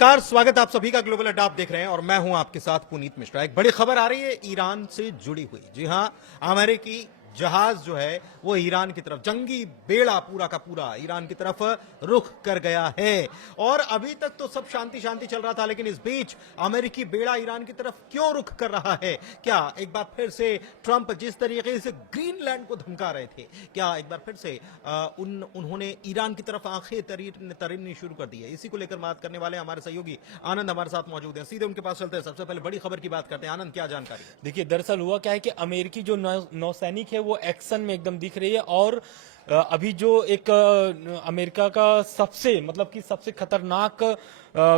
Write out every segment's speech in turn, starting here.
नमस्कार, स्वागत आप सभी का ग्लोबल अड्डा आप देख रहे हैं और मैं हूं आपके साथ पुनीत मिश्रा। एक बड़ी खबर आ रही है ईरान से जुड़ी हुई। जी हां, अमेरिकी जहाज जो है वो ईरान की तरफ, जंगी बेड़ा पूरा का पूरा ईरान की तरफ रुख कर गया है। और अभी तक तो सब शांति शांति चल रहा था, लेकिन इस बीच अमेरिकी बेड़ा ईरान की तरफ क्यों रुख कर रहा है? क्या एक बार फिर से ट्रंप जिस तरीके से ग्रीनलैंड को धमका रहे थे, क्या एक बार फिर से उन्होंने ईरान की तरफ आंखें तरीनी शुरू कर दी है? इसी को लेकर बात करने वाले हमारे सहयोगी आनंद हमारे साथ मौजूद हैं। सीधे उनके पास चलते हैं। सबसे पहले बड़ी खबर की बात करते हैं। आनंद, क्या जानकारी? देखिए, दरअसल हुआ क्या है कि अमेरिकी जो नौसैनिक है वो एक्शन में एकदम दिख रही है। और अभी जो एक अमेरिका का सबसे खतरनाक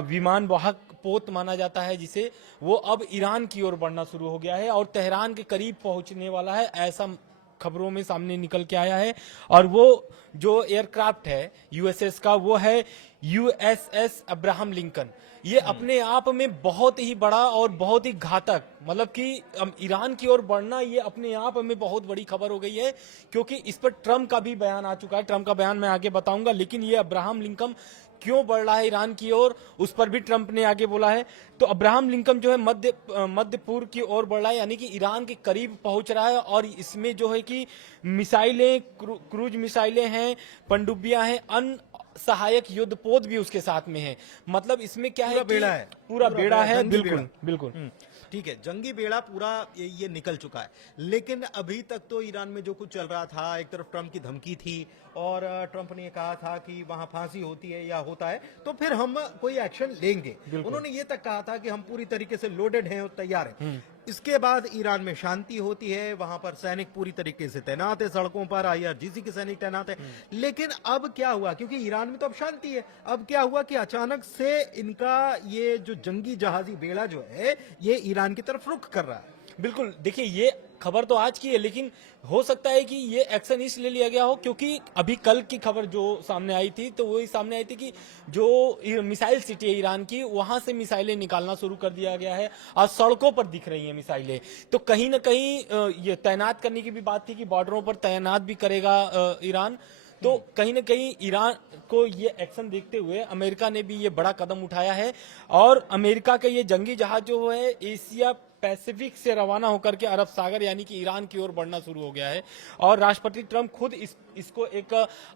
विमान वाहक पोत माना जाता है जिसे, वो अब ईरान की ओर बढ़ना शुरू हो गया है और तेहरान के करीब पहुंचने वाला है, ऐसा खबरों में सामने निकल के आया है। और वो जो एयरक्राफ्ट है यूएसएस का, वो है यूएसएस अब्राहम लिंकन। ये अपने आप में बहुत ही बड़ा और बहुत ही घातक, मतलब कि ईरान की ओर बढ़ना ये अपने आप में बहुत बड़ी खबर हो गई है, क्योंकि इस पर ट्रंप का भी बयान आ चुका है। ट्रंप का बयान मैं आगे बताऊंगा, लेकिन ये अब्राहम लिंकन क्यों बढ़ रहा है ईरान की ओर, उस पर भी ट्रंप ने आगे बोला है। तो अब्राहम लिंकन जो है मध्य पूर्व की ओर बढ़ रहा है, यानी कि ईरान के करीब पहुंच रहा है। और इसमें जो है कि मिसाइलें, क्रूज मिसाइलें हैं, पनडुब्बियां हैं, अन्य सहायक युद्धपोत भी उसके साथ में है। मतलब इसमें क्या है कि पूरा बेड़ा है। बिल्कुल बिल्कुल। ठीक है, जंगी बेड़ा पूरा ये निकल चुका है। लेकिन अभी तक तो ईरान में जो कुछ चल रहा था, एक तरफ ट्रंप की धमकी थी और ट्रंप ने कहा था कि वहां फांसी होती है या होता है तो फिर हम कोई एक्शन लेंगे। उन्होंने ये तक कहा था कि हम पूरी तरीके से लोडेड हैं और तैयार हैं। इसके बाद ईरान में शांति होती है, वहां पर सैनिक पूरी तरीके से तैनात है, सड़कों पर आईआरजीसी के सैनिक तैनात है। लेकिन अब क्या हुआ? क्योंकि ईरान में तो अब शांति है। अब क्या हुआ कि अचानक से इनका ये जो जंगी जहाजी बेड़ा जो है ये ईरान की तरफ रुख कर रहा है। बिल्कुल, देखिए ये खबर तो आज की है, लेकिन हो सकता है कि ये एक्शन इसलिए लिया गया हो क्योंकि अभी कल की खबर जो सामने आई थी, तो वही सामने आई थी कि जो मिसाइल सिटी है ईरान की, वहां से मिसाइलें निकालना शुरू कर दिया गया है और सड़कों पर दिख रही हैं मिसाइलें। तो कहीं ना कहीं ये तैनात करने की भी बात थी कि बॉर्डरों पर तैनात भी करेगा ईरान। तो कहीं ना कहीं ईरान को ये एक्शन देखते हुए अमेरिका ने भी ये बड़ा कदम उठाया है। और अमेरिका का ये जंगी जहाज जो है एशिया पैसिफिक से रवाना होकर के अरब सागर यानी कि ईरान की ओर बढ़ना शुरू हो गया है। और राष्ट्रपति ट्रंप खुद इसको एक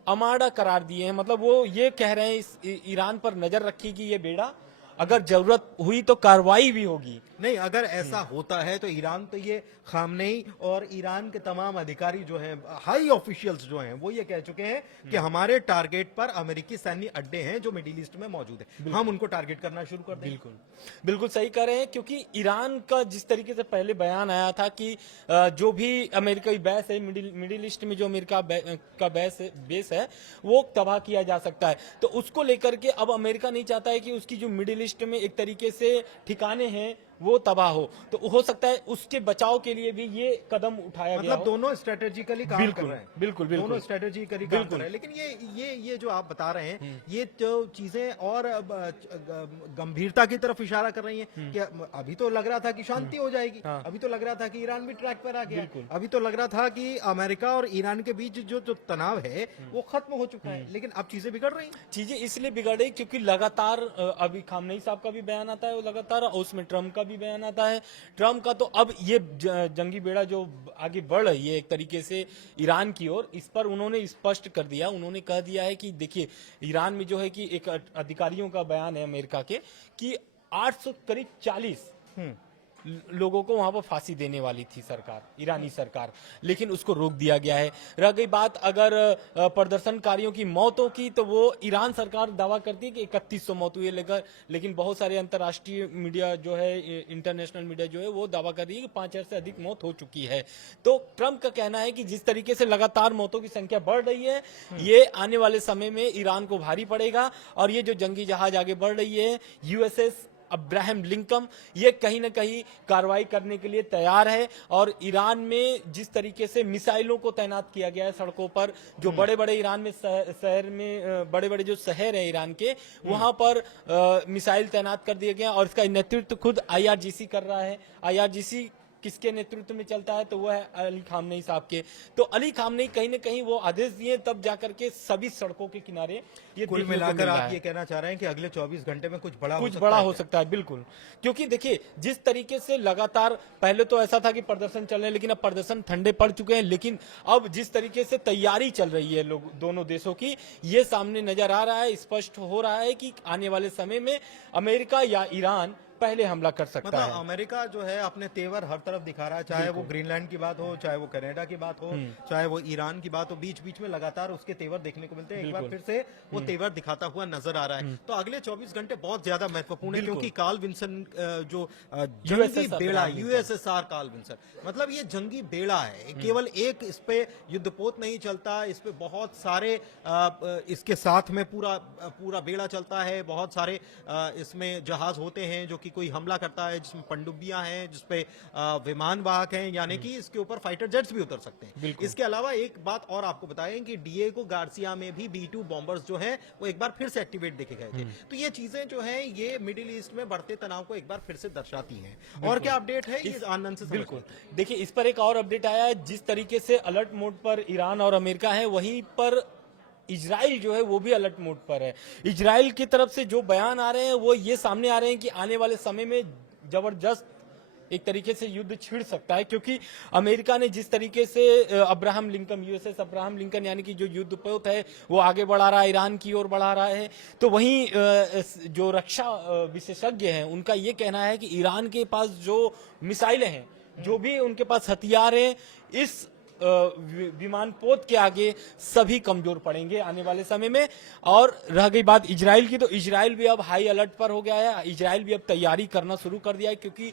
अमाड़ा करार दिए हैं। मतलब वो ये कह रहे हैं ईरान पर नजर रखेगी ये बेड़ा, अगर जरूरत हुई तो कार्रवाई भी होगी। नहीं, अगर ऐसा होता है तो ईरान तो ये खामनेई और ईरान के तमाम अधिकारी जो हैं, हाई ऑफिशियल्स जो हैं, वो ये कह चुके हैं कि हमारे टारगेट पर अमेरिकी सैन्य अड्डे हैं जो मिडिल ईस्ट में मौजूद है, हम उनको टारगेट करना शुरू कर दें। बिल्कुल बिल्कुल सही कह रहे हैं, क्योंकि ईरान का जिस तरीके से पहले बयान आया था कि जो भी अमेरिकी बेस है मिडिल ईस्ट में, जो अमेरिका का बेस है वो तबाह किया जा सकता है, तो उसको लेकर के अब अमेरिका नहीं चाहता है कि उसकी जो मिडिल ईस्ट में एक तरीके से ठिकाने हैं वो तबाह हो। तो हो सकता है उसके बचाव के लिए भी ये कदम उठाया गया हो। दोनों स्ट्रेटेजिकली काम कर रहे हैं। बिल्कुल दोनों स्ट्रेटेजिकली काम कर रहे हैं। लेकिन ये जो आप बता रहे हैं, ये जो चीजें और गंभीरता की तरफ इशारा कर रही हैं कि अभी तो लग रहा था कि शांति हो जाएगी, अभी तो लग रहा था कि ईरान भी ट्रैक पर आ गया, अभी तो लग रहा था कि अमेरिका और ईरान के बीच जो तनाव है वो खत्म हो चुका है। लेकिन अब चीजें बिगड़ रही हैं। चीजें इसलिए बिगड़ रही क्योंकि लगातार अभी खामनेई साहब का भी बयान आता है, वो लगातार, और उसमें ट्रंप का भी बयान आता है। ट्रंप का तो अब ये जंगी बेड़ा जो आगे बढ़ रही है एक तरीके से ईरान की ओर, इस पर उन्होंने स्पष्ट कर दिया, उन्होंने कह दिया है कि देखिए ईरान में जो है कि एक अधिकारियों का बयान है अमेरिका के कि 800 करीब 40 लोगों को वहां पर फांसी देने वाली थी सरकार, ईरानी सरकार, लेकिन उसको रोक दिया गया है। रह गई बात अगर प्रदर्शनकारियों की मौतों की, तो वो ईरान सरकार दावा करती है कि 3100 मौत हुई है, लेकिन बहुत सारे अंतर्राष्ट्रीय मीडिया जो है, इंटरनेशनल मीडिया जो है, वो दावा कर रही है कि 5000 से अधिक मौत हो चुकी है। तो ट्रंप का कहना है कि जिस तरीके से लगातार मौतों की संख्या बढ़ रही है, ये आने वाले समय में ईरान को भारी पड़ेगा। और ये जो जंगी जहाज आगे बढ़ रही है यूएसएस अब्राहम लिंकन, ये कहीं ना कहीं कार्रवाई करने के लिए तैयार है। और ईरान में जिस तरीके से मिसाइलों को तैनात किया गया है सड़कों पर, जो बड़े बड़े ईरान में शहर में बड़े बड़े जो शहर है ईरान के, वहां पर मिसाइल तैनात कर दिए गए हैं। और इसका नेतृत्व खुद आईआरजीसी कर रहा है। आईआरजीसी किसके नेतृत्व में चलता है, तो वो है अली खामनेई साहब के। तो अली खामनेई कहीं ना कहीं वो आदेश दिए, तब जाकर के सभी सड़कों के किनारे ये कुल देखने को मिलाकर मिल रहा आप है। ये कहना चाह रहे हैं कि अगले 24 घंटे में कुछ बड़ा कुछ हो बड़ा सकता हो है? सकता है, बिल्कुल। क्योंकि देखिए जिस तरीके से लगातार, पहले तो ऐसा था कि प्रदर्शन चल रहे हैं, लेकिन अब प्रदर्शन ठंडे पड़ चुके हैं, लेकिन अब जिस तरीके से तैयारी चल रही है लोग दोनों देशों की, ये सामने नजर आ रहा है, स्पष्ट हो रहा है कि आने वाले समय में अमेरिका या ईरान पहले हमला कर सकता मतलब है। अमेरिका जो है अपने तेवर हर तरफ दिखा रहा है, चाहे वो ग्रीनलैंड की बात हो, चाहे वो कनाडा की बात हो, चाहे वो ईरान की बात हो, बीच बीच में लगातार उसके तेवर देखने को मिलते हैं। एक बार फिर से वो तेवर दिखाता हुआ नजर आ रहा है। तो अगले 24 घंटे बहुत ज्यादा महत्वपूर्ण है, क्योंकि कार्ल विंसन जो जंगी बेड़ा, यूएसएसआर कार्ल विंसन, मतलब ये जंगी बेड़ा है। केवल एक इस पे युद्धपोत नहीं चलता, इस पे बहुत सारे इसके साथ में पूरा बेड़ा चलता है। बहुत सारे इसमें जहाज होते हैं जो कि कोई हमला करता है, जिसमें पनडुब्बियां हैं, जिसपे विमान वाहक हैं, यानी कि इसके ऊपर फाइटर जेट्स भी उतर सकते हैं। इसके अलावा एक बात और आपको बताएं कि डिएगो गार्सिया में भी B-2 बॉम्बर्स जो हैं वो एक बार फिर से एक्टिवेट देखे गए थे। तो ये चीजें जो हैं ये मिडिल ईस्ट में बढ़ते तनाव को एक बार फिर से दर्शाती हैं। और क्या अपडेट है ये आनंद से? बिल्कुल, देखिए इस पर एक और अपडेट आया है। जिस तरीके से अलर्ट मोड पर ईरान और अमेरिका है, वहीं पर इजराइल जो है वो भी अलर्ट मोड पर है। इजराइल की तरफ से जो बयान आ रहे हैं वो ये सामने आ रहे हैं कि आने वाले समय में जबरदस्त एक तरीके से युद्ध छिड़ सकता है, क्योंकि अमेरिका ने जिस तरीके से Abraham Lincoln, USS Abraham Lincoln यानी कि जो युद्धपोत है वो आगे बढ़ा रहा है, ईरान की ओर बढ़ा रहा है। तो वहीं जो रक्षा विशेषज्ञ हैं उनका ये कहना है कि ईरान के पास जो मिसाइलें हैं, जो भी उनके पास हथियार हैं, इस विमान पोत के आगे सभी कमजोर पड़ेंगे आने वाले समय में। और रह गई बात इजराइल की, तो इजराइल भी अब हाई अलर्ट पर हो गया है। इजराइल भी अब तैयारी करना शुरू कर दिया है, क्योंकि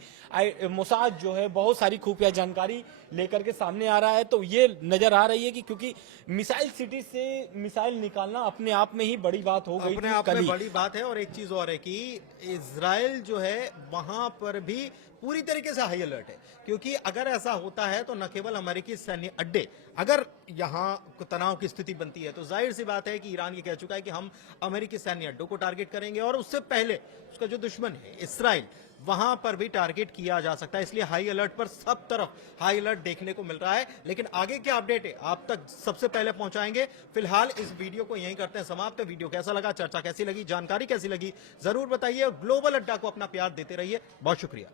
मोसाद जो है बहुत सारी खुफिया जानकारी लेकर के सामने आ रहा है। तो ये नजर आ रही है कि क्योंकि मिसाइल सिटी से मिसाइल निकालना अपने आप में ही बड़ी बात हो गई, अपने आप में बड़ी बात है। और एक चीज और है कि इजराइल जो है वहां पर भी पूरी तरीके से हाई अलर्ट है, क्योंकि अगर ऐसा होता है तो न केवल अमेरिकी सैन्य अड्डे, अगर यहां तनाव की स्थिति बनती है तो जाहिर सी बात है कि ईरान ये कह चुका है कि हम अमेरिकी सैन्य अड्डों को टारगेट करेंगे, और उससे पहले उसका जो दुश्मन है इस्राइल, वहां पर भी टारगेट किया जा सकता है। इसलिए हाई अलर्ट पर सब तरफ हाई अलर्ट देखने को मिल रहा है। लेकिन आगे क्या अपडेट है आप तक सबसे पहले पहुंचाएंगे। फिलहाल इस वीडियो को यहीं करते हैं समाप्त। वीडियो कैसा लगा, चर्चा कैसी लगी, जानकारी कैसी लगी, जरूर बताइए। और ग्लोबल अड्डा को अपना प्यार देते रहिए। बहुत शुक्रिया।